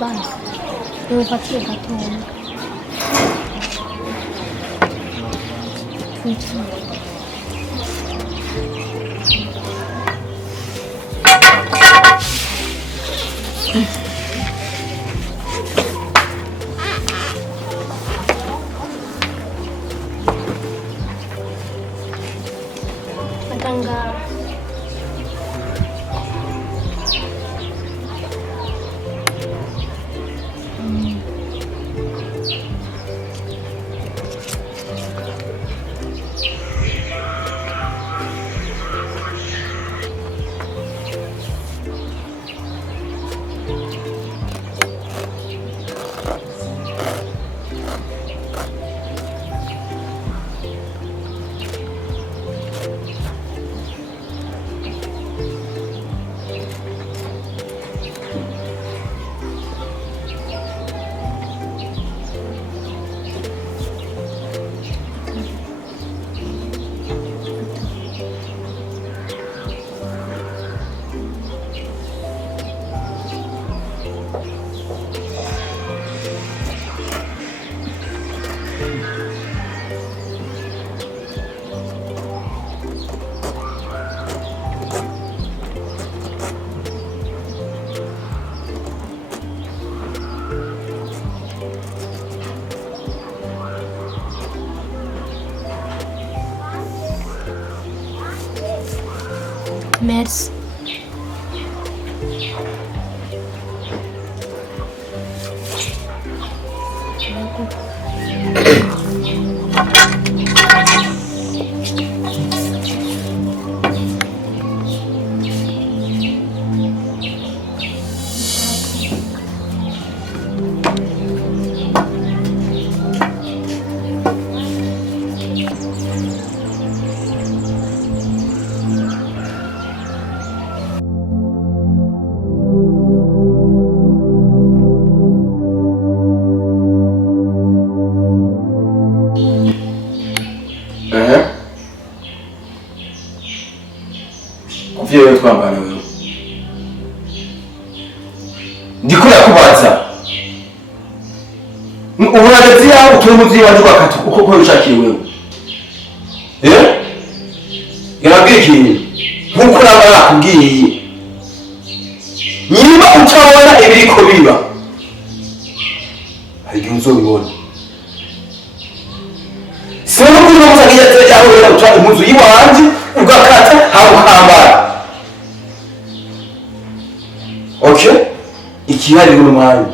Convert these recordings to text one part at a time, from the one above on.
basi. Nipatie katoni. Matangga. Merci. Vyewe twambana wewe. Ndiko yakubaza. Uragezi yawe tumuzi waje kwakati uko ushakiye wewe. Yarabwiye kintu. Nkuko nabara kubwiye. Niba utabona ibiriko biba. Hari uzobibona. Sino kuno muzagiye yawe wera uca impuzu yiwanje ugakata hakambara. Okay? Ikihari mu mwanya.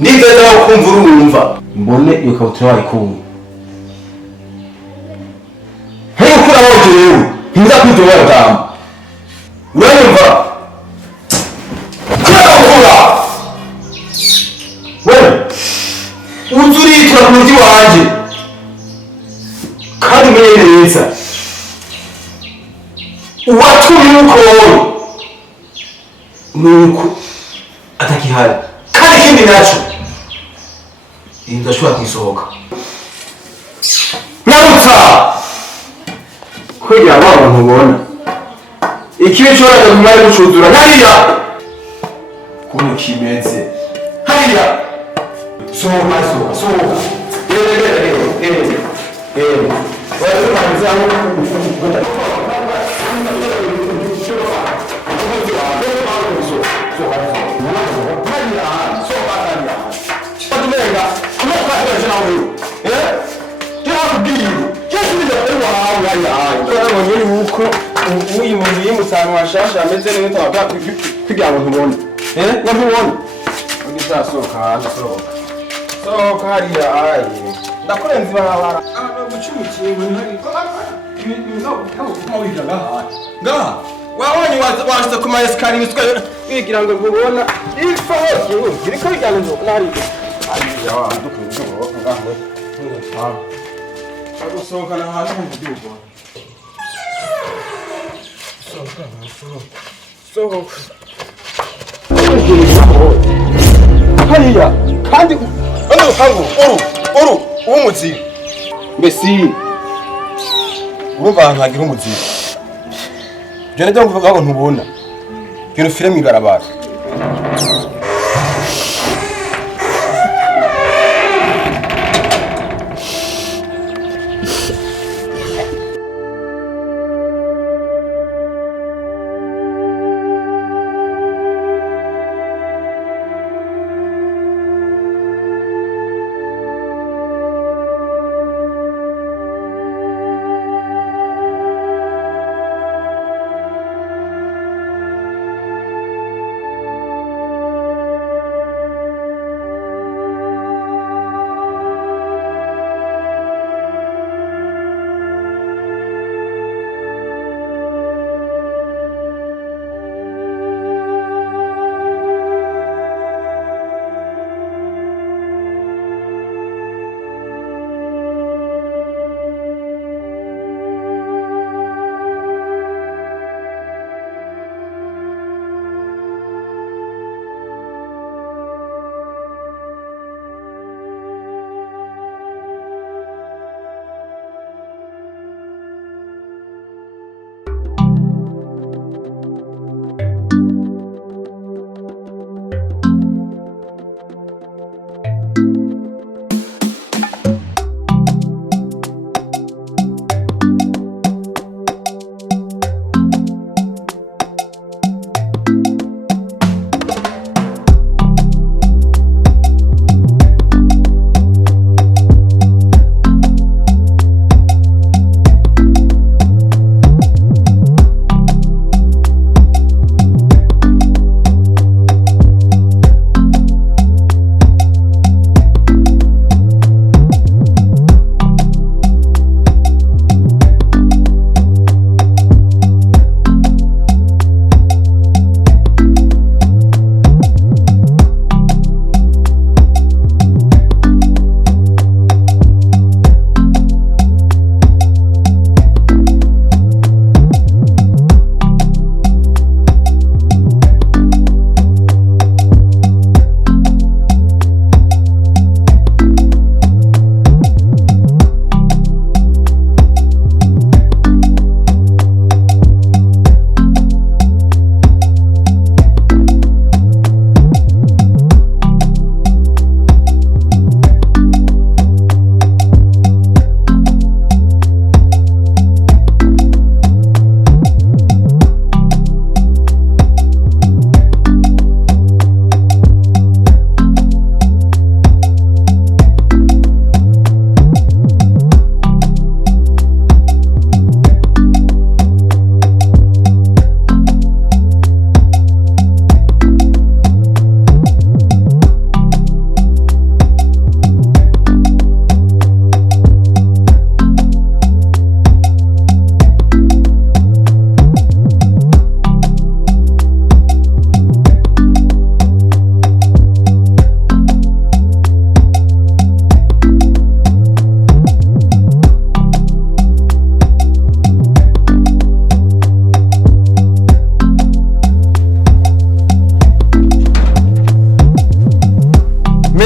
Ndigeze kumva urumva. Mbone iyo kabutura wari kumwe. Hey ukura woje wewe. Ntiza kwidoba gatamba. Urumva? Kura! Wewe. Uzuritura ku muti wanje. Kandi umenyereza. Watumye uko nuko atakihari kandi kindi nacho indashobora kwisohoka narutsa kugira abantu mubona ikibe cyora kumara gucudura hariya kuno kimeze hariya sohoka uyu muntu yimusanga washasha ameze neza twabwa kugira ngo ntubone ntubone ugisa sohoka hariya ayi ndakurenza barabara gucumukiye ngo hari ngaha wabonye washyize ku mayesikari wiswe wigira ngo ntubona ifa hose uri ko bijyana ngo nari hariya wadukunze ngo ngaho gusohokana hantu mu gihugu sohoka hariya kandi uru uw'umuzigo MESSIE urumva ahantu hagira umuzigo ibyo nabyo nguvuga ngo ntubona ibintu fire mw'ibarabara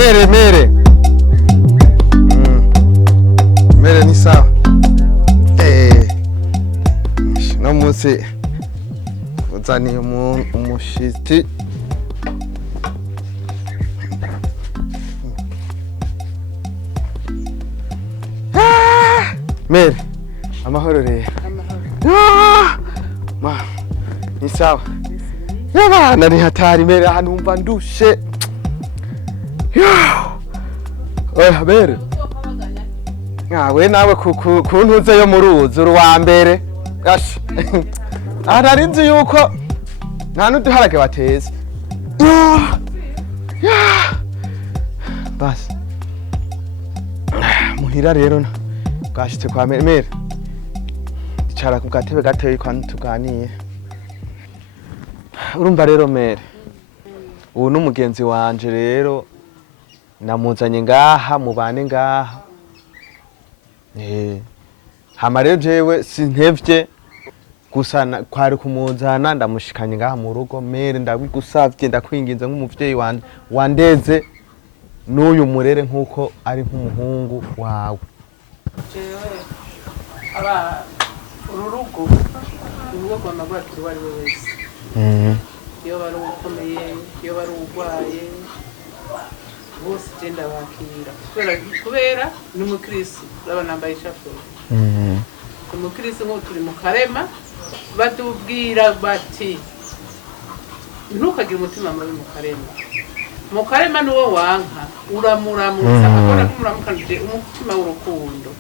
Mere. Mere ni sawa. No munsi uzaniye umushitsi. Mere, amahoro rero. Ma, ni sawa. Yabana ni hatari Mere, ahantu umva ndushe. Oya Mere. We nawe kuntuze yo mu ruzi uruwa mbere. Gashi. Ari nzi yuko nta n'uduharage bateze. Basi. Muhira rero bwashitse kwa Mere. Icara ku gatebe gatoyi kwa tuganiye. Urumva rero Mere. Ubu n'umugenzi wanje rero namuzanye ngaha mubane ngaha. Hama rero jewe sintevye gusa kwari kumuzana ndamushikanye ngaha mu rugo Mere ndabigusavye ndakwinginze nk'umuvyeyi wanje wandeze n'uyu murere nkuko ari nk'umuhungu wawe. Jewe aba ururugo urugo nabakiri wari wese. Iyo bari ukomeye, iyo bari urwaye bose genda bakira. Kubera ni umukristo n'abanambaye ishapure. Umukristo ngo turi mu karema batubwira bati ntukagire umutima mubi mu karema. Mu karema nuwo wanka uramuramutsa akora kumuramukanije umutima w'urukundo.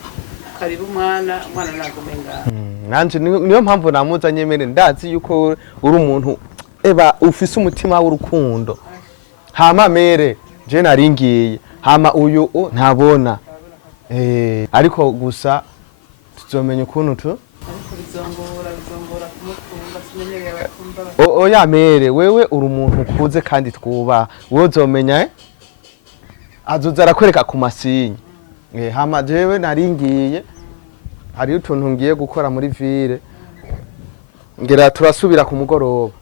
Karibu umwana nagumenga. Nanje niyo mpamvu namuzanye Mere ndazi yuko uri umuntu ufise umutima w'urukundo. Hama Mere je naringiye hama uyu ntabona ariko gusa tuzomenya ukuntu tu bizongora kumukunda simenyereye abakumva. Oya Mere wewe uri umuntu ukuze kandi twuba wowe uzomenya azoza arakwereka ku masinyi. Hama jewe naringiye hari utuntu ngiye gukora muri ville ngira turasubira ku mugoroba.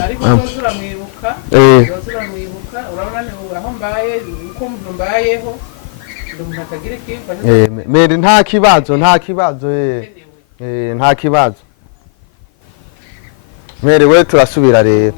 Ariko turamwibuka urabona aho mbaye uko mbayeho ndumva atagira ikibazo. Mere nta kibazo nta kibazo Mere we turasubira rero.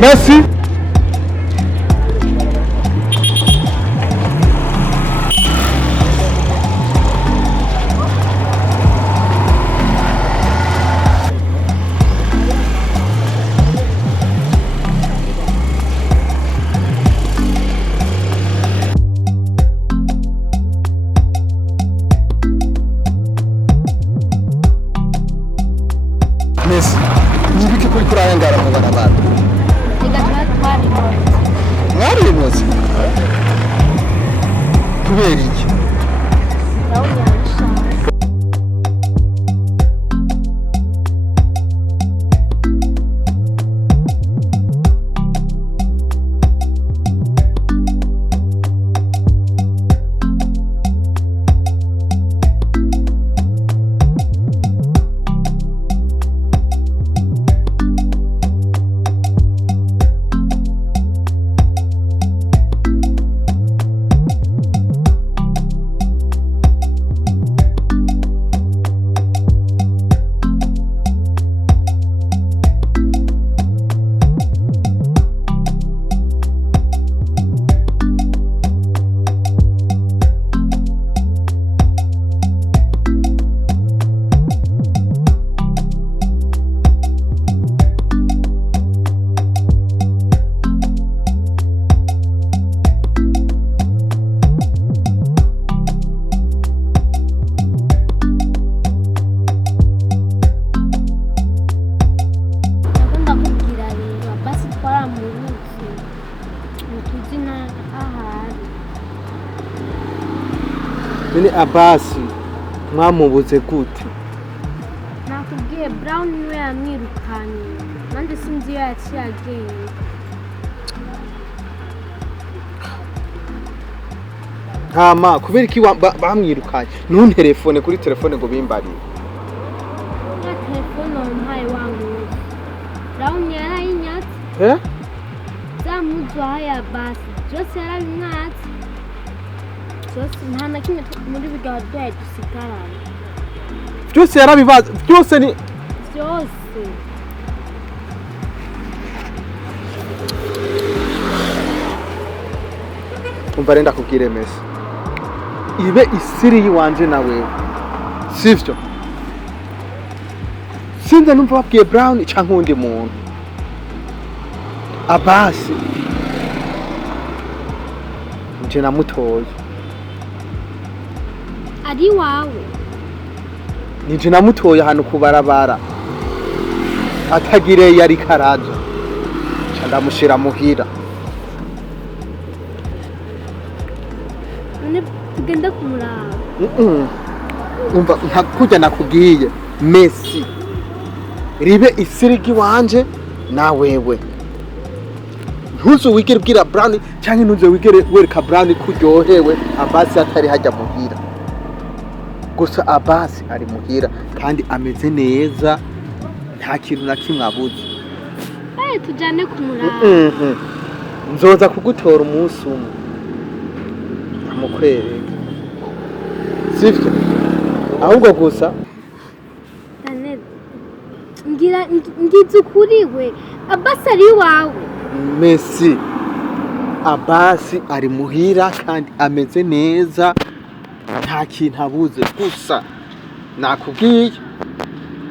Messi. Messi. Nibiki kuri kurayangara mu barabara. Mwarimuzi kubera iki? Abasi mwamubuze gute? nakubwiye Brown niwe yamwirukanye nanjye sinzi iyo yaciye agenda. Hama kubera iki bamwirukanye ntunterefone kuri telefone ngo bimbarire. Ya telefone wampaye wangu Brown yarayinyatse zamuzu haya basi byose yarabimwatse byose nta na kimwe muri bigabo byayo dusigaranye Byose yarabibaza byose ni byose. umva renda kubwire Messi ibe isiri yiwanje na wewe sivyo sinze numva babwiye Brown canke undi muntu. Abasi nje namutoye ari wawe nije namutoye hano kubarabara atagire yari karaja ndamushira muhira. none tugenda kumuraba. Umva ntakujya nakubwiye Messi ribe isirigi wanje na wewe ntuzo wigere bwira Brown cyangwa ntuzo wigere wereka Brown kuryohewe Abasi atari hajya muhira gusa Abasi ari muhira kandi ameze neza nta kintu na kimwe abuze. Tujyane kumuraba. Nzoza kugutora umunsi umwe amukwereka sivyo ahubwo gusa ngize ukuriwe Abasi ari wawe. Messi Abasi ari muhira kandi ameze neza nta kintu abuze gusa nakubwiye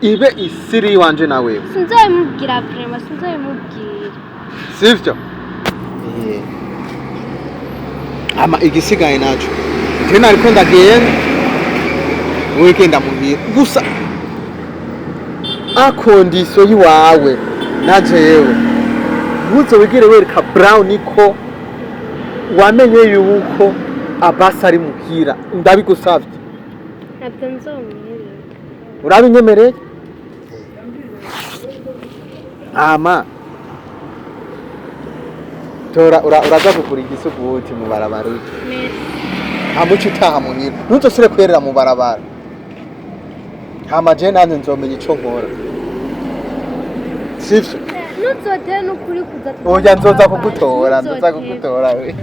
ibe isiri wanje na wewe sinzabimubwira prema sinzabimubwira sivyo ama igisigaye naco je nariko ndagenda wigenda muhira gusa akondisiyo yiwawe naje yewe ntuzo wigire wereka Brown ko wamenye yuko Abasi ari muhira ndabigusavye. ntabwo nzomwirira. Urabinyemereye? Ama tora uraza kugura igisuguti mu barabara uti amuci utaha muhira ntuzosire kwerera mu barabara. Hama je nanze nzomenya ico nkora sivyo ntuzotere n'ukuri kuza oya nzoza kugutora we.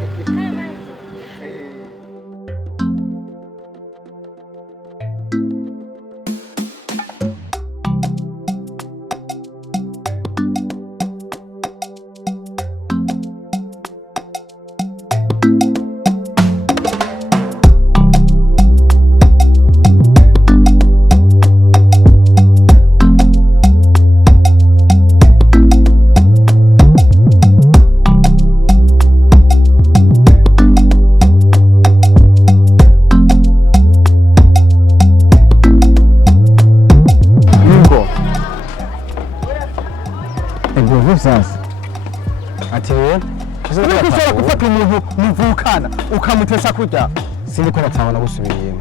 Sasa atiwe ushobora gufata umuntu muvukana ukamutesa kujya siniko natabona gusubiriyemo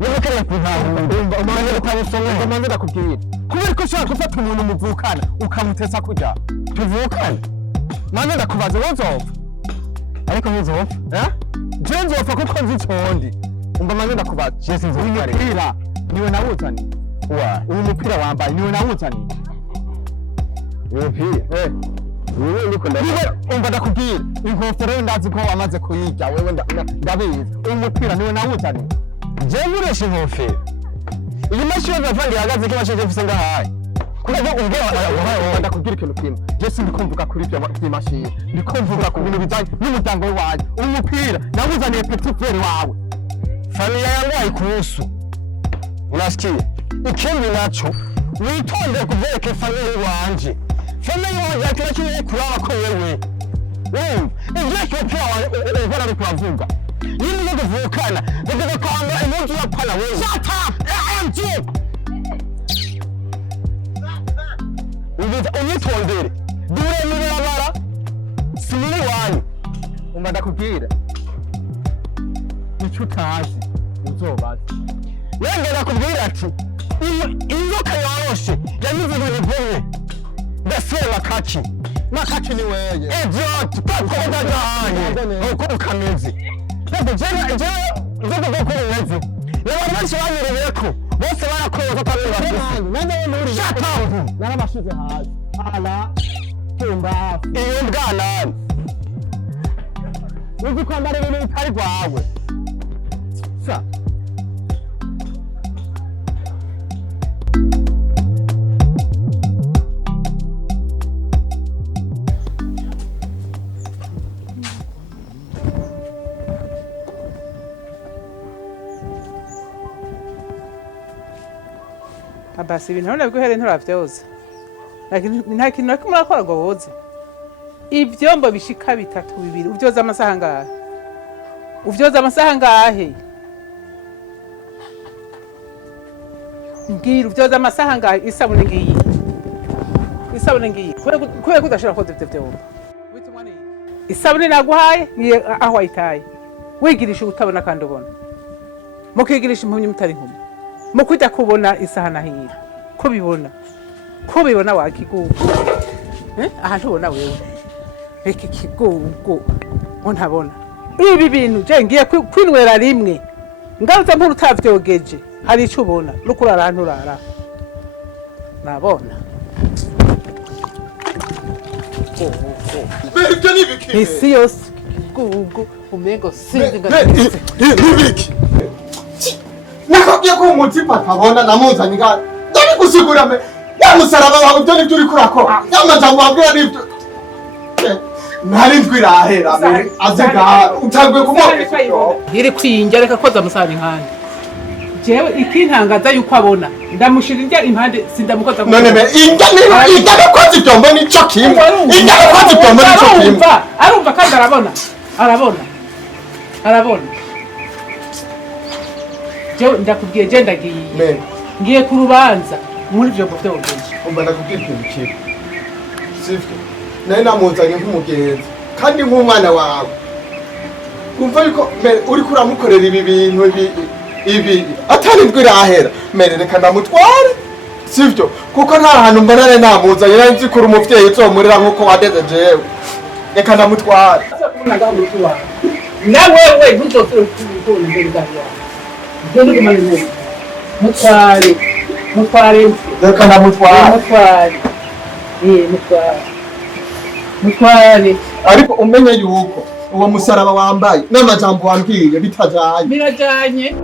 yerekeye kuntahura umanye utabusomye umanye ndakubwira kubera ko ushobora gufata umuntu muvukana ukamutesa kujya tuvukana manye ndakubaza wozopfa ariko ntuzopfa je nzopfa kuko nzi condi umva manye ndakubaza je sinzi umupira niwe nawuzaniye uyu mupira wambaye niwe nawuzaniye umupira wewe niko umva ndakubwira inkofero ndazi ko wamaze kuyirya wewe ndabizi umupira niwe nawuzaniye je muresha inkofero iyi mashini bavandi hagaze ko bashaje mfise ngahaye kuko ubwe ndakubwira ikintu kimwe je sindi kumvuga kuri ibyo by'imashini ndiko mvuga ku bintu bijanye n'umuryango wawe umupira nawuzaniye petit frère wawe familia yangu haikuhusu unasikia ikindi nacho witonde kuvyeke familia wanje familia wanje akira kimwe kuraba ko wewe ivyo cyopira ubona ari kuravuga yini no kuvukana ndetse kwamba impunzi yapana wewe shut up unyitondere dure n'ibara simini wanyu umva ndakubwira icyo utazi uzobaza yongera kubwira ati inzoka yoroshe yanyuze mu bivuye ndaseba kaki nakaki ni weye idiot pakoda gahanye uko ukameze ntabwo je nzoga gukoreza abantu benshi banyereye ko bose barakoza kandi bafite nande muri narabashize hasi ala tumba iyo bwana uzi kwambara ibintu bitari kwawe sa abasi ibintu none guhere nturavyoza nta kintu nakimwe urakora ngo woze ivyombo bishika 3 2 uvyoza amasaha ngahe uvyoza amasaha ngahe ngira uvyoza amasaha ngahe isabune ngiyi kubera kudashira koze vyombo isabune naguhaye ngiye aho wayitaye wigirisha utabona kandi ubona mukigirisha impumyi mutari nkumi mukwita kubona isaha nahira ko bibona wakigugu aha ntubona wewe reka ikigugu ntabona ibi bintu je ngiye kwinwera rimwe ngaruza mpuru utavyogeje hari ico ubona nukurara ahantu urara nabona Berge nibiki isi yose ikigugu umengo sinzi nibiki nakabwiye ko umutima atabona namuzanye ngana ndari gusigura me yamusaraba wawe byo nibyo uri kurakora yamajambo wabwira nibyo nari ndwirahera azega utagwe kumwoka iri kwinjya reka koza musani nkandi jewe ikintangaza yuko abona ndamushira indya impande sindamukoza none me indya koza ibyombo nico kimwe indya koza ibyombo nico kimwe arumva kandi arabona jewe ndakubwiye je ndagiye ngiye ku rubanza muri byo byo bwinshi umva ndakubwiye ikintu kimwe sivyo naye namuzanye nk'umugenzi kandi nk'umwana wawe umva yuko uri kuramukorera ibi bintu ibi atari ndwirahera reka ndamutware sivyo kuko nta hantu mbonane namuzanye nari nzi kuri umuvyeyi uzomurira nk'uko wadeze jewe reka ndamutware na wewe ntuzosubira kubikora imbere yawe Gendo que mais mutware reka ndamutware mutware ariko umenye yuko uwo musaraba wambaye n'amajambo wambwiye bitajanye birajanye